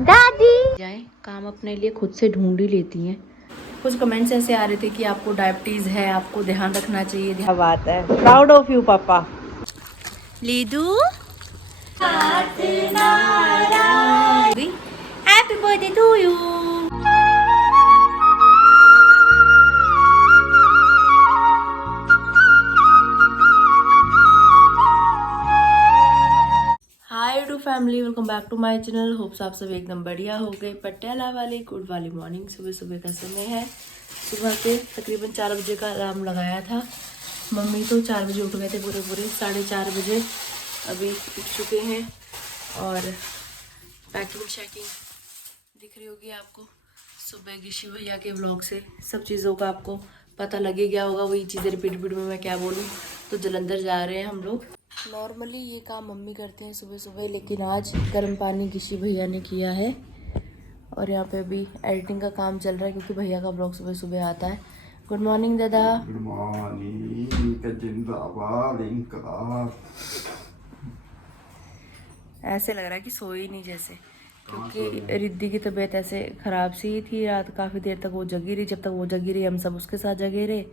दादी जाए काम अपने लिए खुद से ढूंढ ही लेती हैं। कुछ कमेंट्स ऐसे आ रहे थे कि आपको डायबिटीज है, आपको ध्यान रखना चाहिए। क्या बात है, प्राउड ऑफ यू पापा। Leedu happy birthday to you. Hi to family, welcome back to my channel. Hopes आप सब एकदम बढ़िया हो गए। पटियाला वाली गुड वाली मॉर्निंग, सुबह सुबह का समय है। सुबह के तकरीबन 4 बजे का अलार्म लगाया था। मम्मी तो 4 बजे उठ गए थे, पूरे 4:30 बजे अभी उठ चुके हैं। और पैकिंग शैकिंग दिख रही होगी आपको। सुबह गिशी भैया के व्लॉग से सब चीज़ों का आपको पता लग ही गया होगा। वही चीज़ें रिपीट में मैं क्या बोलूँ। तो जलंधर जा रहे हैं हम लोग। नॉर्मली ये काम मम्मी करते हैं सुबह सुबह, लेकिन आज गर्म पानी गिशी भैया ने किया है। और यहाँ पे अभी एडिटिंग का काम चल रहा है क्योंकि भैया का ब्लॉग सुबह सुबह आता है। गुड मॉर्निंग दादा। Good morning. ऐसे लग रहा है कि सोई नहीं जैसे, क्योंकि रिद्धि की तबीयत ऐसे ख़राब सी थी रात। काफ़ी देर तक वो जगी रही। जब तक वो जगी रही हम सब उसके साथ जगे रहे।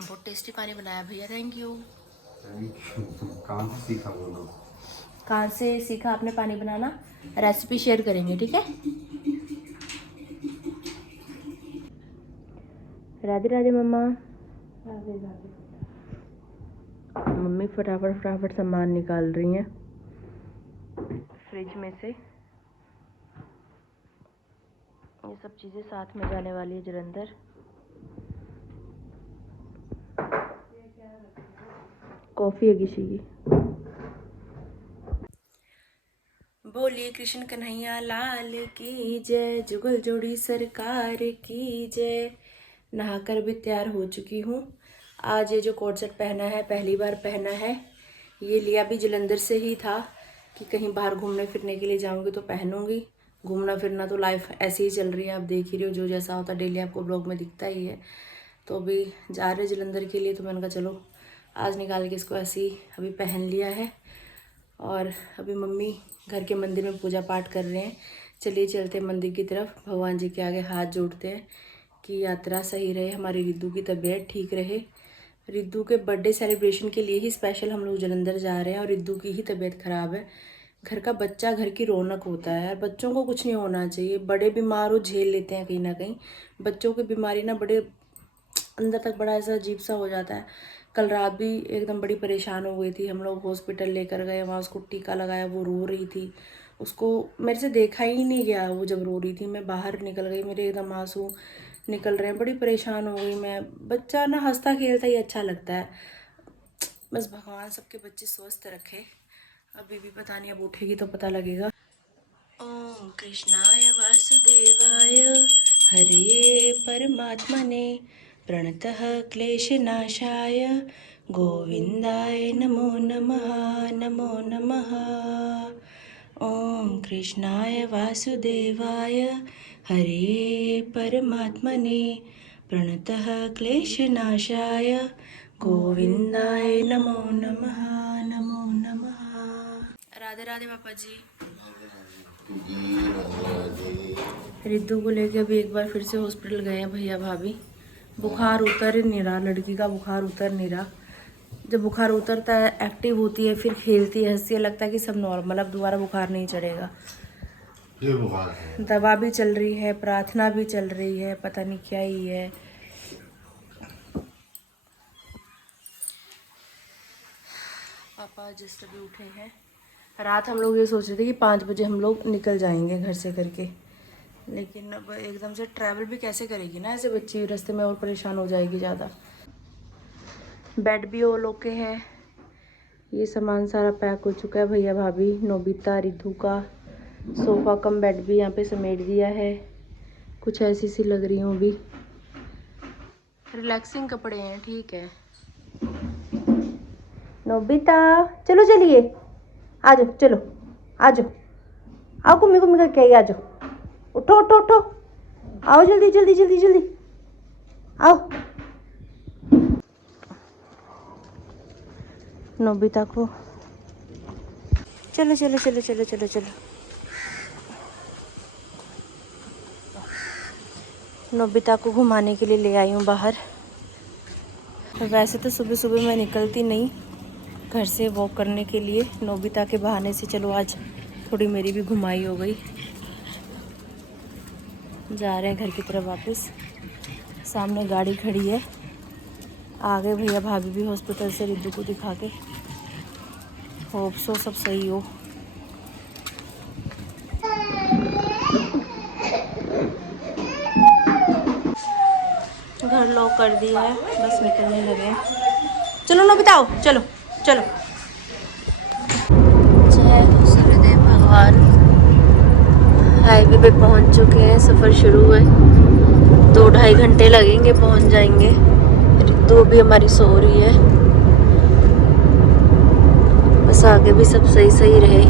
बहुत टेस्टी पानी बनाया भैया, थैंक यू। कहाँ से सीखा बोलो? कहाँ से सीखा आपने पानी बनाना? रेसिपी शेयर करेंगे, ठीक है। राधे राधे मम्मा। राधे राधे। मम्मी फटाफट सामान निकाल रही हैं फ्रिज में से। ये सब चीज़ें साथ में जाने वाली है जलंधर। कॉफ़ी है गिशी की। बोलिए कृष्ण कन्हैया लाल की जय, जुगल जोड़ी सरकार की जय। नहाकर भी तैयार हो चुकी हूँ। आज ये जो कोट सेट पहना है पहली बार पहना है। ये लिया भी जलंधर से ही था कि कहीं बाहर घूमने फिरने के लिए जाऊँगी तो पहनूँगी। घूमना फिरना तो लाइफ ऐसी ही चल रही है, आप देख ही रहे हो। जो जैसा होता डेली आपको ब्लॉग में दिखता ही है। तो अभी जा रहे जलंधर के लिए, तो मैंने कहा चलो आज निकाल के इसको ऐसे ही अभी पहन लिया है। और अभी मम्मी घर के मंदिर में पूजा पाठ कर रहे हैं। चलिए चलते हैं मंदिर की तरफ, भगवान जी के आगे हाथ जोड़ते हैं कि यात्रा सही रहे, हमारी रिद्धू की तबीयत ठीक रहे। रिद्धू के बर्थडे सेलिब्रेशन के लिए ही स्पेशल हम लोग जलंधर जा रहे हैं। और रिद्धू की ही तबीयत ख़राब है। घर का बच्चा घर की रौनक होता है यार। बच्चों को कुछ नहीं होना चाहिए। बड़े बीमार हो झेल लेते हैं कहीं ना कहीं। बच्चों की बीमारी ना बड़े अंदर तक बड़ा ऐसा अजीब सा हो जाता है। कल रात भी एकदम बड़ी परेशान हो गई थी। हम लोग हॉस्पिटल लेकर गए, वहाँ उसको टीका लगाया। वो रो रही थी। उसको मेरे से देखा ही नहीं गया वो जब रो रही थी। मैं बाहर निकल गई, मेरे एकदम आंसू निकल रहे हैं। बड़ी परेशान हो गई मैं। बच्चा ना हंसता खेलता ही अच्छा लगता है। बस भगवान सबके बच्चे स्वस्थ रखे। अभी भी पता नहीं, अब उठेगी तो पता लगेगा। ओम कृष्णाय वासुदेवाय हरे परमात्मने प्रणतः क्लेशनाशाय गोविंदाय नमो नमः। नमो नमः। ओम कृष्णाय वासुदेवाय हरे परमात्मने प्रणतः क्लेशनाशाय गोविंदाय नमो नमः। नमो नमः। राधे राधे पापा जी। रिद्धू को लेके अभी एक बार फिर से हॉस्पिटल गए हैं भैया भाभी। बुखार उतर ही नहीं रहा, लड़की का बुखार उतर नहीं रहा। जब बुखार उतरता है एक्टिव होती है, फिर खेलती है, हंसती है, लगता है कि सब नॉर्मल, अब दोबारा बुखार नहीं चढ़ेगा। ये बुखार है। दवा भी चल रही है, प्रार्थना भी चल रही है, पता नहीं क्या ही है। पापा जिस तभी उठे हैं। रात हम लोग ये सोच रहे थे कि 5 बजे हम लोग निकल जाएंगे घर से करके, लेकिन अब एकदम से ट्रैवल भी कैसे करेगी ना ऐसे बच्ची, रास्ते में और परेशान हो जाएगी ज़्यादा। बेड भी वो लोग के है। ये सामान सारा पैक हो चुका है। भैया भाभी, नोबिता, रिद्धू का सोफ़ा कम बेड भी यहाँ पे समेट दिया है। कुछ ऐसी सी लग रही हूँ, भी रिलैक्सिंग कपड़े हैं, ठीक है। नोबिता चलो, चलिए आ जाओ, चलो आ जाओ, आओ घूमी घूमी करके आई, आ जाओ, उठो उठो उठो, आओ जल्दी जल्दी जल्दी जल्दी आओ। नोबिता को चलो चलो चलो चलो चलो चलो। नोबिता को घुमाने के लिए ले आई हूँ बाहर। वैसे तो सुबह सुबह मैं निकलती नहीं घर से वॉक करने के लिए, नोबिता के बहाने से चलो आज थोड़ी मेरी भी घुमाई हो गई। जा रहे हैं घर की तरफ वापस। सामने गाड़ी खड़ी है, आ गए भैया भाभी भी हॉस्पिटल से रिद्धू को दिखा के। होप सो सब सही हो। घर लॉक कर दिया है, बस निकलने लगे हैं। चलो नो बिताओ, चलो चलो। जय हो सूर्यदेव भगवान। हाईवे पे पहुंच चुके हैं, सफ़र शुरू है। 2-2.5 घंटे लगेंगे, पहुंच जाएंगे। रिद्धू भी हमारी सो रही है। बस आगे भी सब सही सही रहे।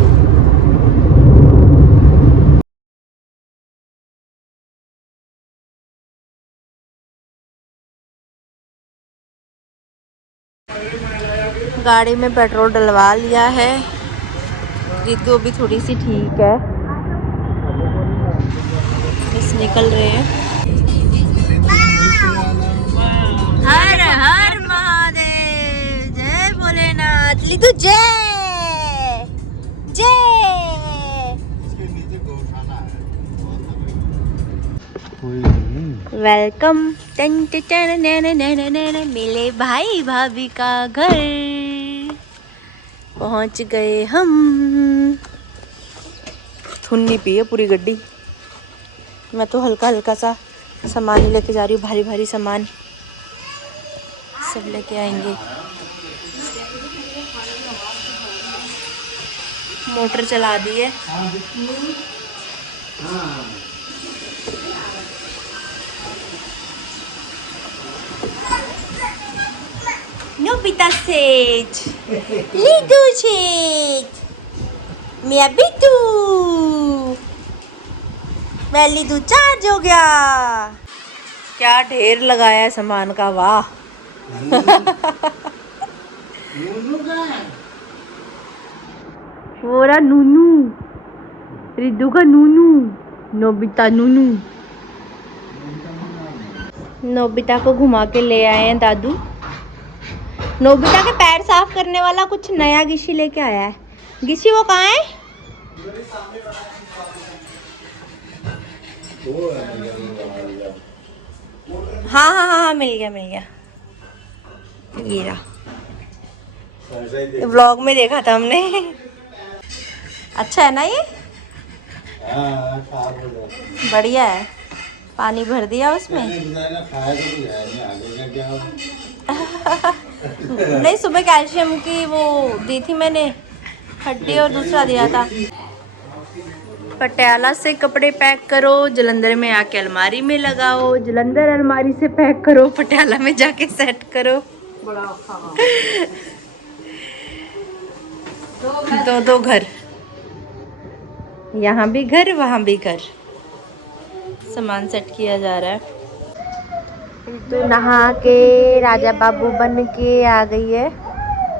गाड़ी में पेट्रोल डलवा लिया है। रिद्धू भी थोड़ी सी ठीक है, बस निकल रहे हैं। हर हर महादेव, जय भोलेनाथ। रिद्धू जय जय। वेलकम। मिले भाई भाभी का घर, पहुंच गए हम। थुन्नी पी है पूरी गड्डी। मैं तो हल्का हल्का सा सामान ही लेके जा रही हूँ, भारी भारी सामान सब लेके आएंगे। मोटर चला दी है। नोबिता सेठ, लिडू सेठ, मिया बिट्टू, मैं लिडू चार्ज हो गया। क्या ढेर लगाया है सामान का, वाह। वो रहा नूनू, रिद्धू का नूनू, नोबिता नूनू। नोबिता को घुमा के ले आए हैं दादू। नोबिता के पैर साफ करने वाला कुछ नया गिशी लेके आया है। गिशी वो कहाँ है? हाँ हाँ हाँ हाँ, मिल गया मिल गया। ये रहा, व्लॉग में देखा था हमने। अच्छा है ना ये? बढ़िया है। पानी भर दिया उसमें। नहीं, सुबह कैल्शियम की वो दी थी मैंने, हड्डी, और दूसरा दिया था। पटियाला से कपड़े पैक करो, जलंधर में आके अलमारी में लगाओ, जलंधर अलमारी से पैक करो, पटियाला में जाके सेट करो। दो घर, यहाँ भी घर वहाँ भी घर, सामान सेट किया जा रहा है। तो नहा के राजा बाबू बन के आ गई है।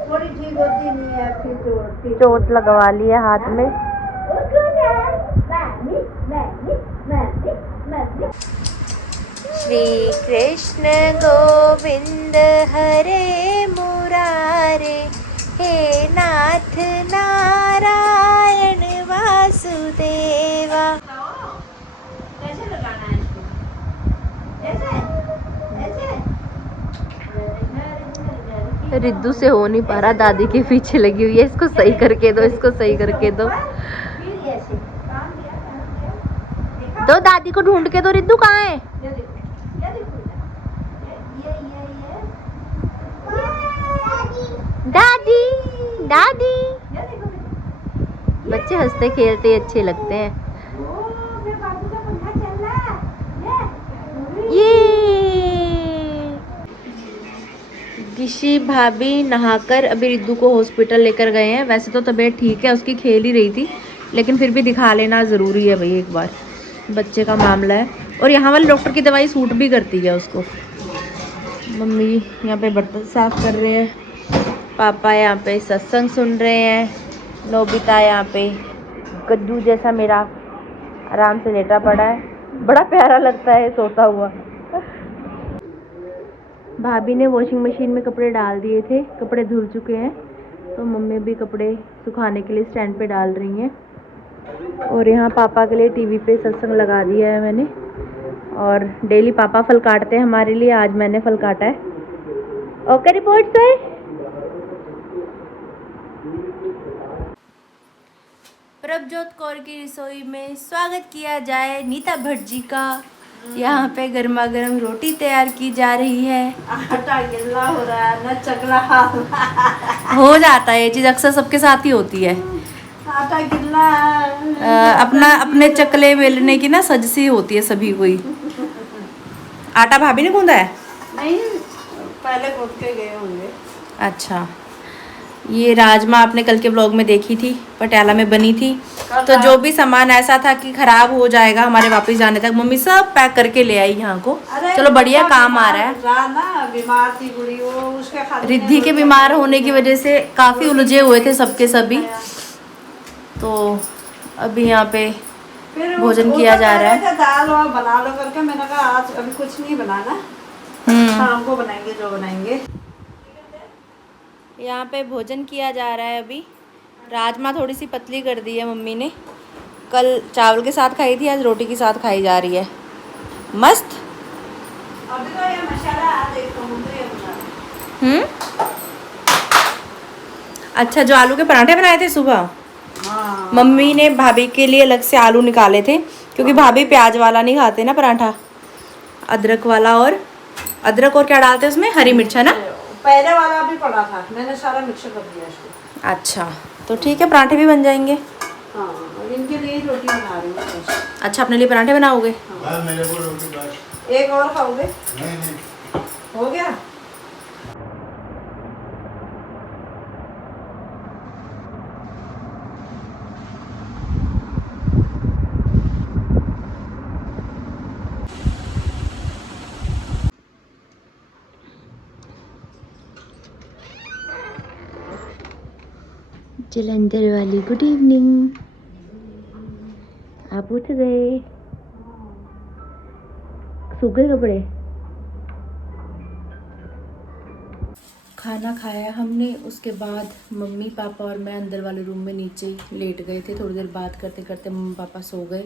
थोड़ी ठीक होती नहीं है, फिर चोट लगवा लिया हाथ में। श्री कृष्ण गोविंद हरे मुरारे, हे नाथ नारायण वासुदेवा। कैसे लगाना है इसको? रिद्धू से हो नहीं पा रहा, दादी के पीछे लगी हुई है। इसको सही करके दो, इसको सही करके दो। दो दादी को ढूंढ के दो। रिद्धू कहाँ है? दादी दादी। बच्चे हंसते खेलते अच्छे लगते हैं। ये गिशी भाभी नहाकर अभी रिद्धू को हॉस्पिटल लेकर गए हैं। वैसे तो तबीयत ठीक है, उसकी खेल ही रही थी, लेकिन फिर भी दिखा लेना ज़रूरी है भाई एक बार, बच्चे का मामला है। और यहाँ वाले डॉक्टर की दवाई सूट भी करती है उसको। मम्मी यहाँ पे बर्तन साफ कर रहे हैं, पापा यहाँ पे सत्संग सुन रहे हैं। नोबिता यहाँ पे गद्दू जैसा मेरा आराम से लेटा पड़ा है, बड़ा प्यारा लगता है सोता हुआ। भाभी ने वॉशिंग मशीन में कपड़े डाल दिए थे, कपड़े धुल चुके हैं, तो मम्मी भी कपड़े सुखाने के लिए स्टैंड पे डाल रही हैं। और यहाँ पापा के लिए टीवी पे सत्संग लगा दिया है मैंने। और डेली पापा फल काटते हैं हमारे लिए, आज मैंने फल काटा है। Okay report sir. Prabhjot Kaur की रसोई में स्वागत किया जाए नीता भट्ट जी का। यहाँ पे गर्मा गर्म रोटी तैयार की जा रही है। आटा गिल्ला हो रहा है ना, चकला हो जाता है, ये चीज़ अक्सर सबके साथ ही होती है। आटा गिल्ला अपना अपने चकले बेलने की ना सज सी होती है सभी कोई। आटा भाभी ने गूंदा है? नहीं, पहले कूट के गए होंगे। अच्छा, ये राजमा आपने कल के व्लॉग में देखी थी, पटियाला में बनी थी। तो जो भी सामान ऐसा था कि खराब हो जाएगा हमारे वापस जाने तक, मम्मी सब पैक करके ले आई यहाँ को। चलो बढ़िया काम आ रहा है। ना बीमार थी बुढ़ी, वो उसके खाते रिद्धि के बीमार होने की वजह से काफ़ी उलझे हुए थे सबके सभी। तो अभी यहाँ पे फिर भोजन किया जा रहा है। दाल वाल बना लो करके, मैंने कहा आज अभी कुछ नहीं बनाना, शाम को बनाएंगे जो बनाएंगे। यहाँ पे भोजन किया जा रहा है अभी। राजमा थोड़ी सी पतली कर दी है मम्मी ने, कल चावल के साथ खाई थी, आज रोटी के साथ खाई जा रही है। मस्त। अभी तो ये मसाला देखो मुझे बना। अच्छा, जो आलू के पराठे बनाए थे सुबह, हाँ मम्मी ने भाभी के लिए अलग से आलू निकाले थे, क्योंकि भाभी प्याज वाला नहीं खाते ना पराठा, अदरक वाला। और अदरक और क्या डालते हैं उसमें? हरी मिर्च है ना। पहले वाला भी पड़ा था, मैंने सारा मिक्स कर दिया इसको। अच्छा, तो ठीक है, पराठे भी बन जाएंगे। हाँ, और इनके लिए रोटी बना रही हूँ। अच्छा, अपने लिए पराठे बनाओगे? मेरे को रोटी बस। एक और खाओगे? नहीं हो गया। जलंधर वाली गुड इवनिंग। आप उठ गए? सूख गए कपड़े? खाना खाया हमने, उसके बाद मम्मी पापा और मैं अंदर वाले रूम में नीचे ही लेट गए थे। थोड़ी देर बात करते करते मम्मी पापा सो गए।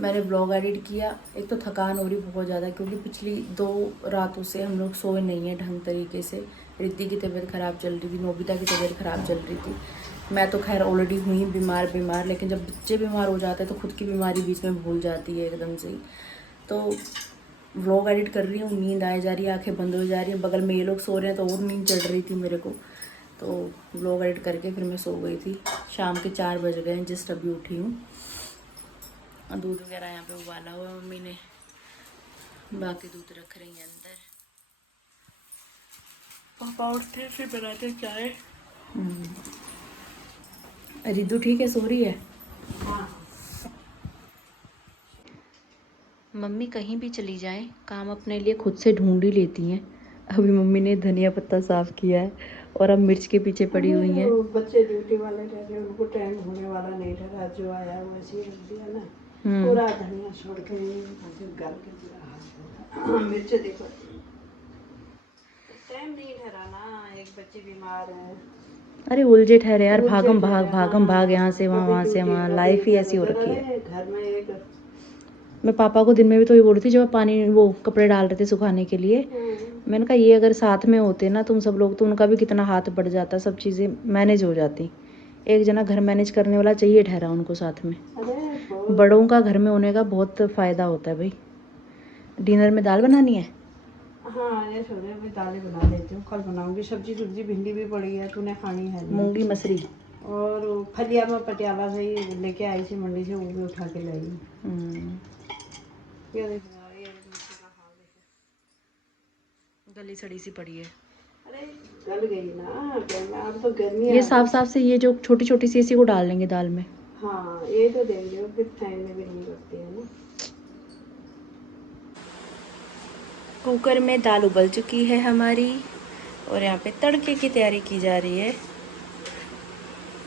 मैंने ब्लॉग एडिट किया। एक तो थकान हो रही बहुत ज़्यादा, क्योंकि पिछली 2 रातों से हम लोग सोए नहीं हैं ढंग तरीके से। रिद्धि की तबीयत ख़राब चल रही थी, नोबिता की तबीयत ख़राब चल रही थी। मैं तो खैर ऑलरेडी हुई बीमार, लेकिन जब बच्चे बीमार हो जाते हैं तो खुद की बीमारी बीच में भूल जाती है एकदम से ही। तो व्लॉग एडिट कर रही हूँ, नींद आ जा रही है, आंखें बंद हो जा रही हैं। बगल में ये लोग सो रहे हैं तो और नींद चढ़ रही थी मेरे को। तो व्लॉग एडिट करके फिर मैं सो गई थी। शाम के 4 बज गए हैं, जस्ट अभी उठी हूँ। दूध वगैरह यहाँ पे उबाला हुआ है मम्मी ने, बाकी दूध रख रही है अंदर। पापा उठते फिर बनाते चाय। रिद्धू ठीक है, सो रही है? मम्मी कहीं भी चली जाएं, काम अपने लिए खुद से ढूंढ ही लेती हैं। अभी मम्मी ने धनिया पत्ता साफ किया है और अब मिर्च के पीछे पड़ी हुई हैं। बच्चे ड्यूटी वाले ठहरे, उनको टाइम होने वाला नहीं ठहरा, जो आया वैसे ही रख दिया ना। पूरा धनिया छोड़ के गल के पूरा मिर्च देखो, टाइम नहीं ठहरा ना। एक बच्चे बीमार है। अरे उलझे ठहरे यार, भागम भाग यहाँ से वहाँ, लाइफ ही ऐसी हो रखी है। घर में एक मैं पापा को दिन में भी तो ये बोल रही थी, जब पानी वो कपड़े डाल रहे थे सुखाने के लिए, मैंने कहा ये अगर साथ में होते ना तुम सब लोग, तो उनका भी कितना हाथ बढ़ जाता, सब चीज़ें मैनेज हो जाती। एक जना घर मैनेज करने वाला चाहिए ठहरा उनको साथ में। बड़ों का घर में होने का बहुत फ़ायदा होता है भाई। डिनर में दाल बनानी है? हाँ, ये छोले भी दालें बना लेती हूँ, कल बनाऊंगी। सब्जी भिंडी भी पड़ी है, तूने खानी है? मूंगी मसरी और फलिया में पटियाला से ही लेके आई थी मंडी से, वो भी उठा के लाई। ये देखो, ये गली सड़ी सी पड़ी है। अरे गल गई ना, अब तो गर्मी ये साफ से ये जो छोटी छोटी सी इसी को डाल लेंगे दाल में। हाँ, ये तो देख लो, फिर फैन भी नहीं करती है ना। कुकर में दाल उबल चुकी है हमारी। और यहाँ पे तड़के की तैयारी की जा रही है।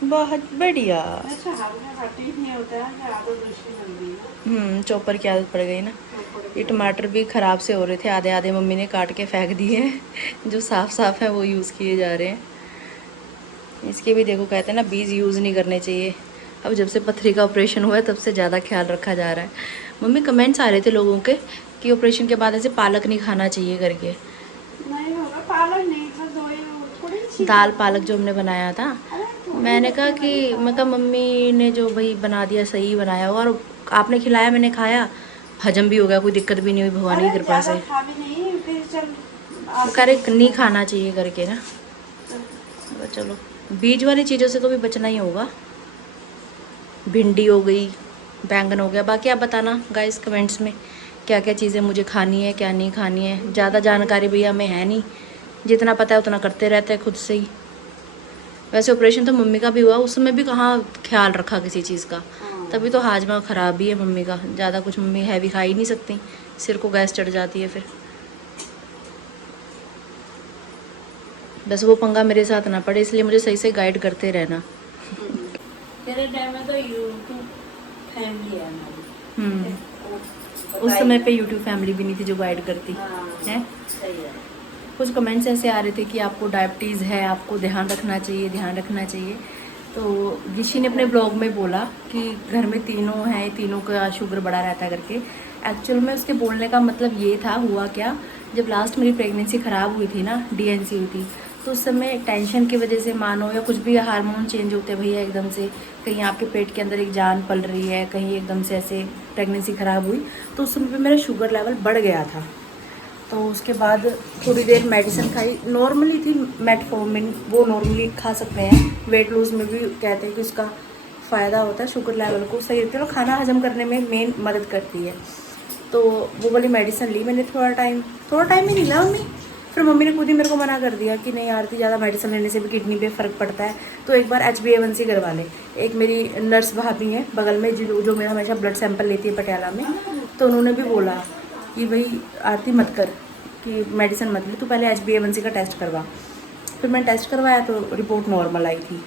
बहुत बढ़िया। ऐसा हल्का हटी नहीं होता है कि आदत दूसरी लग रही है। चॉपर की आदत पड़ गई ना। ये टमाटर भी ख़राब से हो रहे थे, आधे आधे मम्मी ने काट के फेंक दिए हैं। जो साफ़ साफ़ है वो यूज़ किए जा रहे हैं। इसके भी देखो कहते हैं ना बीज यूज़ नहीं करने चाहिए। अब जब से पथरी का ऑपरेशन हुआ है तब से ज़्यादा ख्याल रखा जा रहा है। मम्मी कमेंट्स आ रहे थे लोगों के कि ऑपरेशन के बाद ऐसे पालक नहीं खाना चाहिए करके। नहीं होगा, पालक नहीं था, थोड़ी सी दाल पालक जो हमने बनाया था, अरे थोड़ी मैंने कहा बच्चे कि वाली मैं कहा मम्मी ने जो भाई बना दिया सही बनाया होगा, और आपने खिलाया मैंने खाया, हजम भी हो गया, कोई दिक्कत भी नहीं हुई भगवान की कृपा से। ज्यादा खा भी नहीं फिर चल वो कह रहे नहीं खाना चाहिए करके ना। तो चलो बीज वाली चीज़ों से तो भी बचना ही होगा। भिंडी हो गई, बैंगन हो गया। बाकी आप बताना गाइस कमेंट्स में क्या क्या चीज़ें मुझे खानी है क्या नहीं खानी है। ज़्यादा जानकारी भैया हमें है नहीं, जितना पता है उतना करते रहते हैं खुद से ही। वैसे ऑपरेशन तो मम्मी का भी हुआ, उसमें भी कहाँ ख्याल रखा किसी चीज़ का, तभी तो हाजमा ख़राब भी है मम्मी का। ज़्यादा कुछ मम्मी हैवी खा ही नहीं सकती, सिर को गैस चढ़ जाती है फिर। बस वो पंगा मेरे साथ ना पड़े, इसलिए मुझे सही से गाइड करते रहना। तेरे टाइम में तो यूट्यूब फैमिली है हमारी। उस समय पे यूट्यूब फैमिली भी नहीं थी जो गाइड करती है। सही है। कुछ कमेंट्स ऐसे आ रहे थे कि आपको डायबिटीज़ है, आपको ध्यान रखना चाहिए, ध्यान रखना चाहिए। तो गिशी ने अपने ब्लॉग में बोला कि घर में तीनों हैं, तीनों का शुगर बढ़ा रहता है करके। एक्चुअल में उसके बोलने का मतलब ये था, हुआ क्या, जब लास्ट मेरी प्रेगनेंसी ख़राब हुई थी ना, DNC हुई थी, तो उस समय टेंशन की वजह से मानो या कुछ भी हार्मोन चेंज होते हैं भैया एकदम से, कहीं आपके पेट के अंदर एक जान पल रही है, कहीं एकदम से ऐसे प्रेगनेंसी ख़राब हुई, तो उस समय पे मेरा शुगर लेवल बढ़ गया था। तो उसके बाद थोड़ी देर मेडिसिन खाई, नॉर्मली थी मेटफॉर्मिन, वो नॉर्मली खा सकते हैं। वेट लूज में भी कहते हैं कि उसका फ़ायदा होता है, शुगर लेवल को सही रखती है और खाना हजम करने में मेन मदद करती है। तो वो वाली मेडिसिन ली मैंने थोड़ा टाइम ही नहीं लिया मम्मी। फिर मम्मी ने खुद ही मेरे को मना कर दिया कि नहीं आरती ज़्यादा मेडिसिन लेने से भी किडनी पे फ़र्क पड़ता है, तो एक बार HbA1c करवा ले। एक मेरी नर्स भाभी हैं बगल में जो मेरा हमेशा ब्लड सैंपल लेती है पटियाला में, तो उन्होंने भी बोला कि भाई आरती मत कर, कि मेडिसिन मत ले, तू पहले HbA1c का टेस्ट करवा। फिर मैंने टेस्ट करवाया तो रिपोर्ट नॉर्मल आई थी।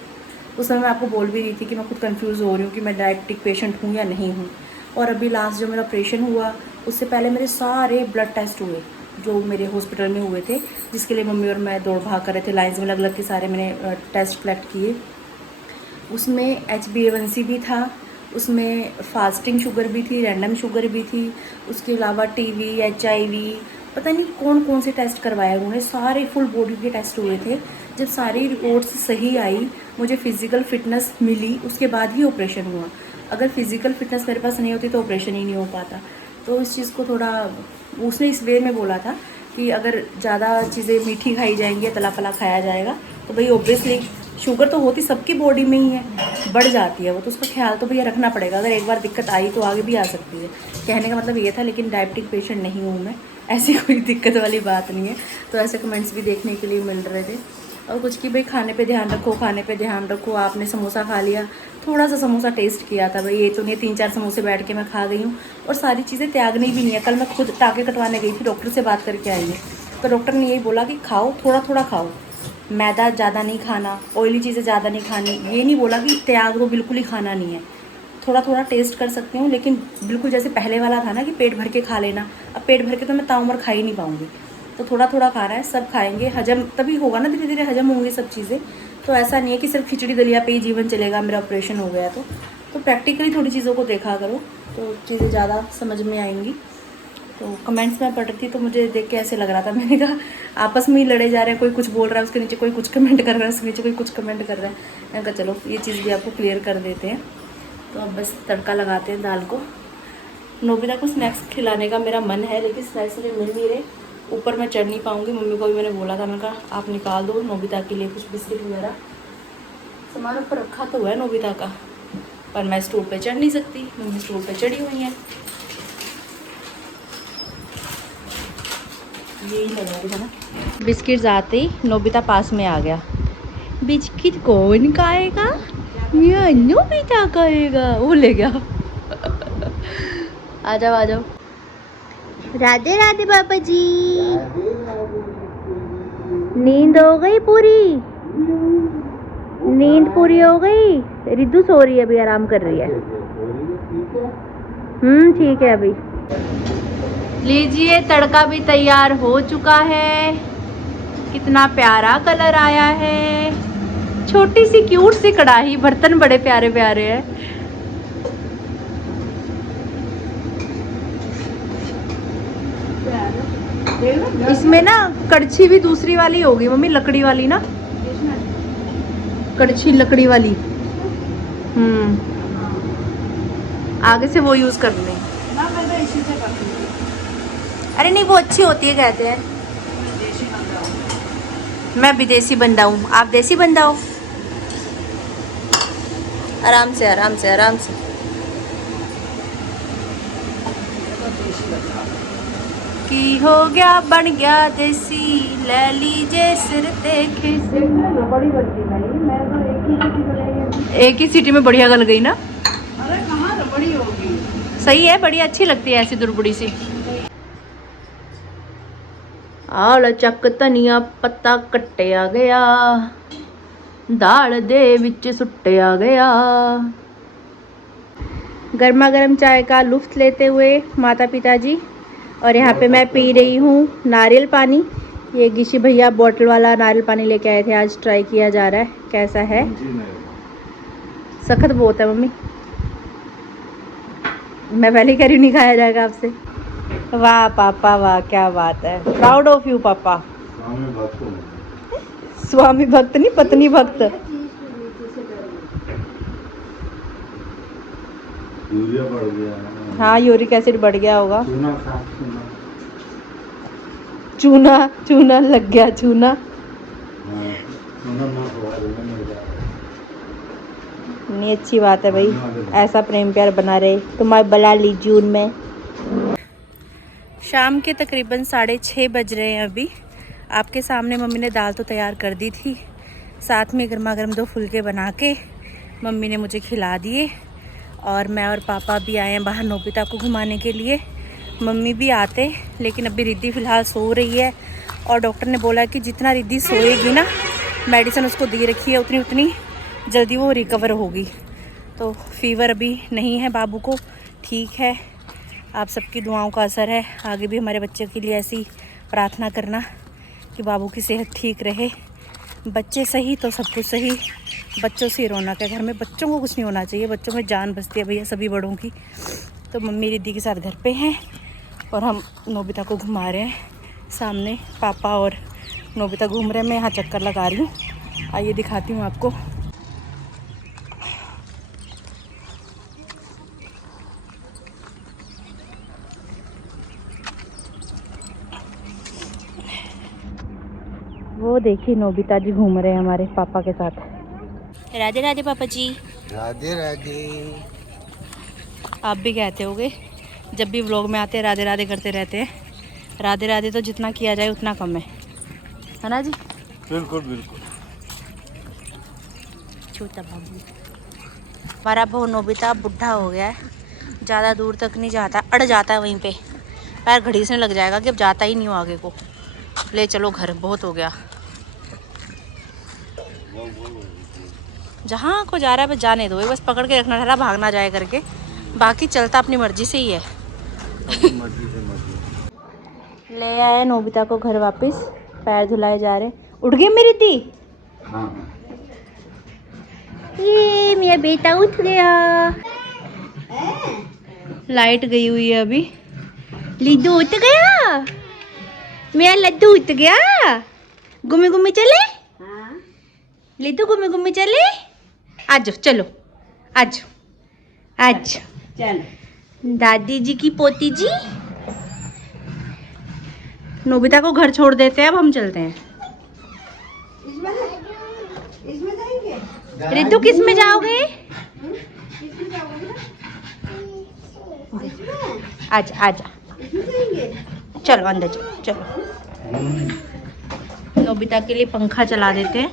उस समय मैं आपको बोल भी रही थी कि मैं खुद कंफ्यूज हो रही हूँ कि मैं डायबिटिक पेशेंट हूँ या नहीं हूँ। और अभी लास्ट जो मेरा ऑपरेशन हुआ उससे पहले मेरे सारे ब्लड टेस्ट हुए जो मेरे हॉस्पिटल में हुए थे, जिसके लिए मम्मी और मैं दौड़ भाग कर रहे थे, लाइन्स में लग लग के सारे मैंने टेस्ट कलेक्ट किए। उसमें HbA1c भी था, उसमें फास्टिंग शुगर भी थी, रैंडम शुगर भी थी, उसके अलावा TB, HIV, पता नहीं कौन कौन से टेस्ट करवाए उन्होंने, सारे फुल बॉडी के टेस्ट हुए थे। जब सारी रिपोर्ट्स सही आई, मुझे फ़िज़िकल फिटनेस मिली, उसके बाद ही ऑपरेशन हुआ। अगर फ़िज़िकल फिटनेस मेरे पास नहीं होती तो ऑपरेशन ही नहीं हो पाता। तो इस चीज़ को थोड़ा उसने इस वे में बोला था कि अगर ज़्यादा चीज़ें मीठी खाई जाएंगी, तला फला खाया जाएगा, तो भाई ऑब्वियसली शुगर तो होती सबकी बॉडी में ही है, बढ़ जाती है वो, तो उसका ख्याल तो भैया रखना पड़ेगा। अगर एक बार दिक्कत आई तो आगे भी आ सकती है, कहने का मतलब ये था। लेकिन डायबिटिक पेशेंट नहीं हूँ मैं, ऐसी कोई दिक्कत वाली बात नहीं है। तो ऐसे कमेंट्स भी देखने के लिए मिल रहे थे। और कुछ कि भाई खाने पे ध्यान रखो, खाने पे ध्यान रखो। आपने समोसा खा लिया, थोड़ा सा समोसा टेस्ट किया था, भाई ये तो नहीं 3-4 समोसे बैठ के मैं खा गई हूँ। और सारी चीज़ें त्यागनी भी नहीं है। कल मैं खुद टाँके कटवाने गई थी, डॉक्टर से बात करके आई है, तो डॉक्टर ने यही बोला कि खाओ, थोड़ा थोड़ा खाओ, मैदा ज़्यादा नहीं खाना, ऑयली चीज़ें ज़्यादा नहीं खानी। ये नहीं बोला कि त्याग दो, बिल्कुल ही खाना नहीं है, थोड़ा थोड़ा टेस्ट कर सकती हूँ। लेकिन बिल्कुल जैसे पहले वाला था ना कि पेट भर के खा लेना, अब पेट भर के तो मैं ताउम्र खा ही नहीं पाऊँगी। तो थोड़ा थोड़ा खाना है, सब खाएंगे, हजम तभी होगा ना, धीरे धीरे हजम होंगी सब चीज़ें। तो ऐसा नहीं है कि सिर्फ खिचड़ी दलिया पे ही जीवन चलेगा, मेरा ऑपरेशन हो गया तो प्रैक्टिकली थोड़ी चीज़ों को देखा करो, तो चीज़ें ज़्यादा समझ में आएंगी। तो कमेंट्स में पढ़ रही थी तो मुझे देख के ऐसे लग रहा था, मैंने कहा आपस में ही लड़े जा रहे हैं, कोई कुछ बोल रहा है उसके नीचे कोई कुछ कमेंट कर रहा है, उसके नीचे कोई कुछ कमेंट कर रहा है। मैंने कहा चलो ये चीज़ भी आपको क्लियर कर देते हैं। तो अब बस तड़का लगाते हैं दाल को। नोबिता को स्नैक्स खिलाने का मेरा मन है, लेकिन स्नैक्स मुझे मिल नहीं रहे, ऊपर मैं चढ़ नहीं पाऊँगी। मम्मी को भी मैंने बोला था, मैंने कहा आप निकाल दो नोबिता के लिए कुछ बिस्किट वगैरह। सामान ऊपर रखा तो हुआ है नोबिता का, पर मैं स्टूल पे चढ़ नहीं सकती, मम्मी स्टूल पे चढ़ी हुई हैं। यही लगा था ना। बिस्किट्स आते ही नोबिता पास में आ गया। बिस्किट कौन खाएगा? ये नोबिता खाएगा, वो ले गया। आ जाओ आ जाओ। राधे राधे बाबा जी। नींद हो गई पूरी? नींद पूरी हो गई? रिद्धू सो रही है अभी, आराम कर रही है। ठीक है अभी। लीजिए तड़का भी तैयार हो चुका है। कितना प्यारा कलर आया है। छोटी सी क्यूट सी कढ़ाई, बर्तन बड़े प्यारे प्यारे हैं। इसमें ना कड़छी भी दूसरी वाली होगी मम्मी, लकड़ी वाली ना, कड़छी लकड़ी वाली। आगे से वो यूज करनी। अरे नहीं, वो अच्छी होती है कहते हैं। मैं विदेशी बंदा हूँ, आप देसी बंदा हो। आराम से आराम से आराम से। की हो गया बन गया देसी, ले लीजिए सिर देखे। बड़ी बनती भाई, मैं तो एक ही सीटी में बढ़िया गल गई ना। अरे कहाँ बड़ी होगी। सही है, बढ़िया अच्छी लगती है ऐसी दुरबुड़ी सी। आल चक धनिया पत्ता कट्टे आ गया, दाल दे विच सुट्टे आ गया। गर्मा गर्म चाय का लुफ्त लेते हुए माता पिता जी, और यहाँ पे मैं पी रही हूँ नारियल पानी। ये गिशी भैया बोतल वाला नारियल पानी लेके आए थे, आज ट्राई किया जा रहा है कैसा है। सख्त बहुत है मम्मी, मैं पहले कह रही हूँ नहीं खाया जाएगा आपसे। वाह पापा वाह, क्या बात है, प्राउड ऑफ यू पापा। स्वामी भक्त नहीं, पत्नी भक्त। यूरिया बढ़ गया। हाँ यूरिक एसिड बढ़ गया होगा। चूना चूना लग गया, चूना। नहीं अच्छी बात है भाई, ऐसा प्रेम प्यार बना रहे। तुम्हारे बला ली जून में। शाम के तकरीबन 6:30 बज रहे हैं अभी। आपके सामने मम्मी ने दाल तो तैयार कर दी थी, साथ में गर्मा गर्म 2 फुलके बना के मम्मी ने मुझे खिला दिए। और मैं और पापा भी आए हैं बाहर नोबिता को घुमाने के लिए। मम्मी भी आते, लेकिन अभी रिद्धि फ़िलहाल सो रही है, और डॉक्टर ने बोला कि जितना रिद्धि सोएगी ना, मेडिसिन उसको दे रखी है, उतनी उतनी जल्दी वो रिकवर होगी। तो फीवर अभी नहीं है बाबू को, ठीक है। आप सबकी दुआओं का असर है। आगे भी हमारे बच्चे के लिए ऐसी प्रार्थना करना कि बाबू की सेहत ठीक रहे। बच्चे सही तो सब कुछ सही। बच्चों से रौनक है घर में, बच्चों को कुछ नहीं होना चाहिए। बच्चों में जान बसती है भैया सभी बड़ों की। तो मम्मी रिद्धि के साथ घर पे हैं और हम नोबिता को घुमा रहे हैं। सामने पापा और नोबिता घूम रहे हैं, मैं यहाँ चक्कर लगा रही हूँ। आइए दिखाती हूँ आपको। वो देखिए नोबिता जी घूम रहे हैं हमारे पापा के साथ। राधे राधे पापा जी। राधे राधे। आप भी कहते होगे, जब भी व्लॉग में आते हैं राधे राधे करते रहते हैं। राधे राधे तो जितना किया जाए उतना कम है ना जी? बिल्कुल बिल्कुल। छोटा बाबू हमारा बहु नोबिता बुढ़ा हो गया है, ज़्यादा दूर तक नहीं जाता, अड़ जाता है वहीं पे। पैर घड़ीसने लग जाएगा कि अब जाता ही नहीं हो आगे को। ले चलो घर, बहुत हो गया। जहाँ को जा रहा है बस जाने दो, बस पकड़ के रखना, ठहरा भागना जाए करके। बाकी चलता अपनी मर्जी से ही है। ले आए नोबिता को घर वापस, पैर धुलाए जा रहे। उठ गई मेरी दी। ये मेरा बेटा उठ गया। लाइट गई हुई है अभी। लिद्दू उठ गया, मेरा लड्डू उठ गया। घूमे घूमे चले लिद्दू, घूमे घूमे चले। आज चलो, आज आज चल दादी जी की पोती जी। नोबिता को घर छोड़ देते हैं, अब हम चलते हैं। इसमें जाएंगे। रिद्धू किस में जाओगे? आजा आजा, चलो अंदर चलो चलो। नोबिता के लिए पंखा चला देते हैं।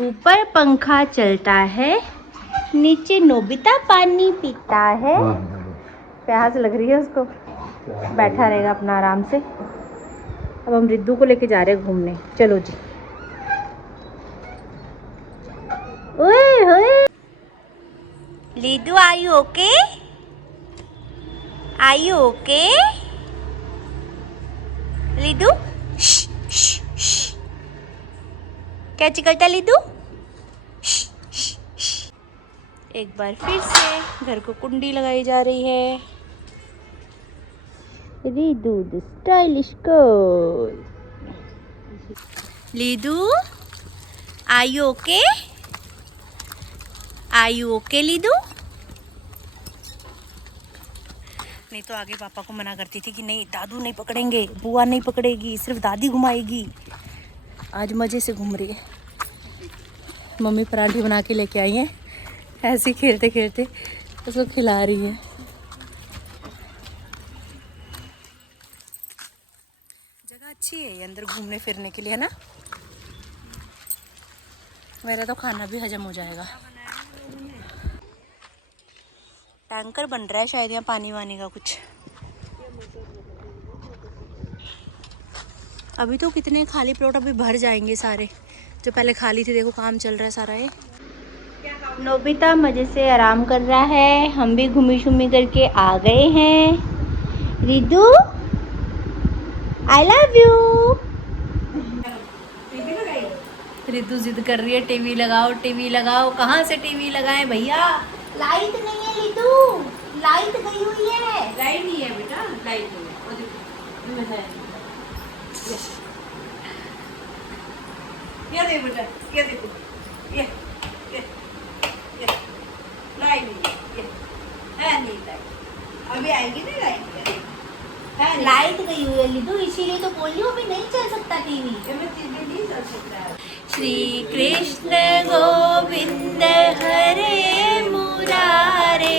ऊपर पंखा चलता है, नीचे नोबिता पानी पीता है। प्यास लग रही है उसको, बैठा रहेगा अपना आराम से। अब हम रिद्धू को लेके जा रहे हैं घूमने। चलो जी। Leedu are you okay? Are you okay? Leedu क्या चिकलता लीडू? एक बार फिर से घर को कुंडी लगाई जा रही है। Leedu the stylish girl. Leedu are you okay? Are you okay Leedu? नहीं तो आगे पापा को मना करती थी कि नहीं दादू नहीं पकड़ेंगे, बुआ नहीं पकड़ेगी, सिर्फ दादी घुमाएगी। आज मज़े से घूम रही है। मम्मी पराठे बना के लेके आई हैं, ऐसे ही खेलते खेलते उसको खिला रही है। जगह अच्छी है ये अंदर घूमने फिरने के लिए, है ना? मेरा तो खाना भी हजम हो जाएगा। टैंकर बन रहा है शायद यहाँ पानी वानी का कुछ। अभी तो कितने खाली प्लॉट अभी भर जाएंगे सारे, जो पहले खाली थे। देखो काम चल रहा है सारा। ये नोबिता मजे से आराम कर रहा है, हम भी घूमी शुमी करके आ गए हैं। Ridu I love you. Ridu जिद कर रही है टीवी लगाओ टीवी लगाओ। कहाँ से टीवी लगाएं भैया? लाइट नहीं है रिदू, लाइट गई हुई है। लाइट नहीं है बेटा, लाइट नहीं है। ये देखो बेटा, ये देखो, ये लाइट नहीं है नहीं लाइट। अभी आएगी ना लाइट। लाइट गई हुई है लीडू, इसीलिए तो बोल रही हूँ अभी नहीं चल सकता टीवी। नहीं चल सकता। श्री कृष्ण गोविंद हरे मुरारे,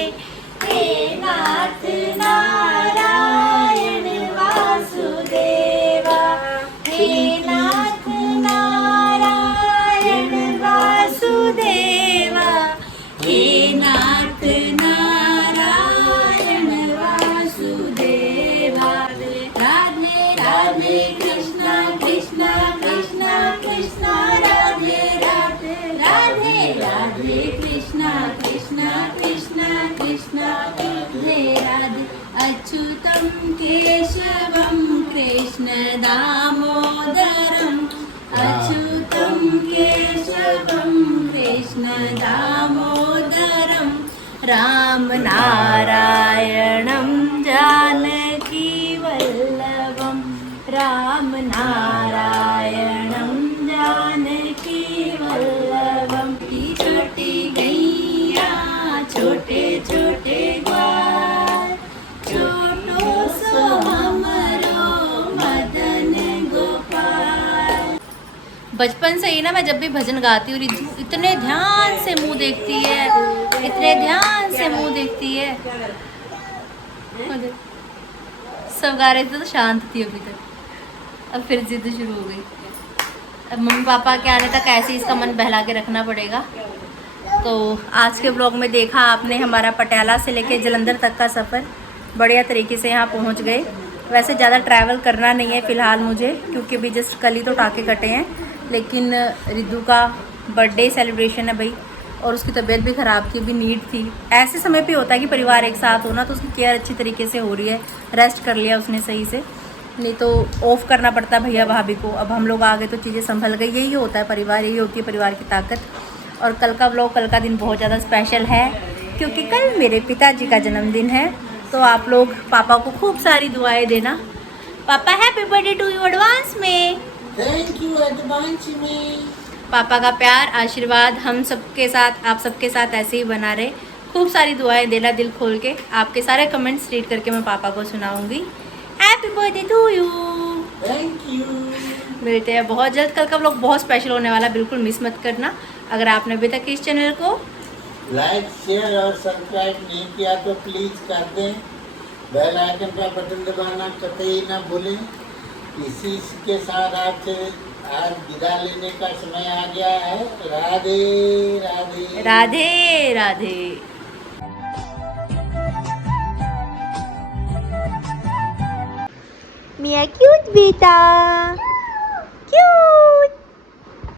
हे नाथ नारायण वासुदेवा, हे नाथ नारायण वासुदेवा, हे नाथ नारायण वासुदेवा। राधे राधे कृष्णा कृष्णा कृष्णा कृष्णा राधे राधे, राधे राधे कृष्णा कृष्णा कृष्णा कृष्णा राधे राधे। अच्युतं केशवं कृष्ण दामोदरम्, अच्युतं केशवं कृष्ण दामोदरं, राम नारायणं जानकी वल्लभं, राम नारायणं जानकी वल्लभं। छोटी गैया छोटे छोटे ग्वाल, छोटो सो हमरो मदन गोपाल। बचपन से ही ना मैं जब भी भजन गाती हूँ रिद्धू इतने ध्यान से मुंह देखती है, इतने ध्यान से मुंह देखती है। सब गा रहे थे तो शांत थी अभी तक, अब फिर जिद शुरू हो गई। अब मम्मी पापा के आने तक ऐसे ही इसका मन बहला के रखना पड़ेगा। तो आज के ब्लॉग में देखा आपने हमारा पटियाला से लेके जलंधर तक का सफ़र, बढ़िया तरीके से यहाँ पहुँच गए। वैसे ज़्यादा ट्रैवल करना नहीं है फ़िलहाल मुझे, क्योंकि अभी जस्ट कल ही तो टाँके कटे हैं। लेकिन रिद्धू का बर्थडे सेलिब्रेशन है भाई, और उसकी तबीयत भी ख़राब थी, अभी नीड थी। ऐसे समय पे होता है कि परिवार एक साथ होना, तो उसकी केयर अच्छी तरीके से हो रही है। रेस्ट कर लिया उसने सही से, नहीं तो ऑफ करना पड़ता भैया भाभी को। अब हम लोग आ गए तो चीज़ें संभल गई। यही होता है परिवार, यही होती है परिवार की ताकत। और कल का व्लॉग, कल का दिन बहुत ज़्यादा स्पेशल है, क्योंकि कल मेरे पिताजी का जन्मदिन है। तो आप लोग पापा को खूब सारी दुआएं देना। पापा happy birthday to you advance में। थैंक यू एडवांस में। पापा का प्यार आशीर्वाद हम सबके साथ, आप सबके साथ ऐसे ही बना रहे। खूब सारी दुआएं देना दिल खोल के। आपके सारे कमेंट्स रीड करके मैं पापा को सुनाऊंगी। Happy birthday to you. Thank you. मिलते हैं बहुत जल्द। कल का व्लॉग बहुत स्पेशल होने वाला, बिल्कुल मिस मत करना। अगर आपने अभी तक इस चैनल को लाइक शेयर और सब्सक्राइब नहीं किया तो प्लीज़ कर दें। बेल आइकन का बटन दबाना कतई ना भूलें। इसी के साथ आपसे आज विदा लेने का समय आ गया है। राधे राधे राधे राधे। मिया क्यूट बेटा, क्यूट।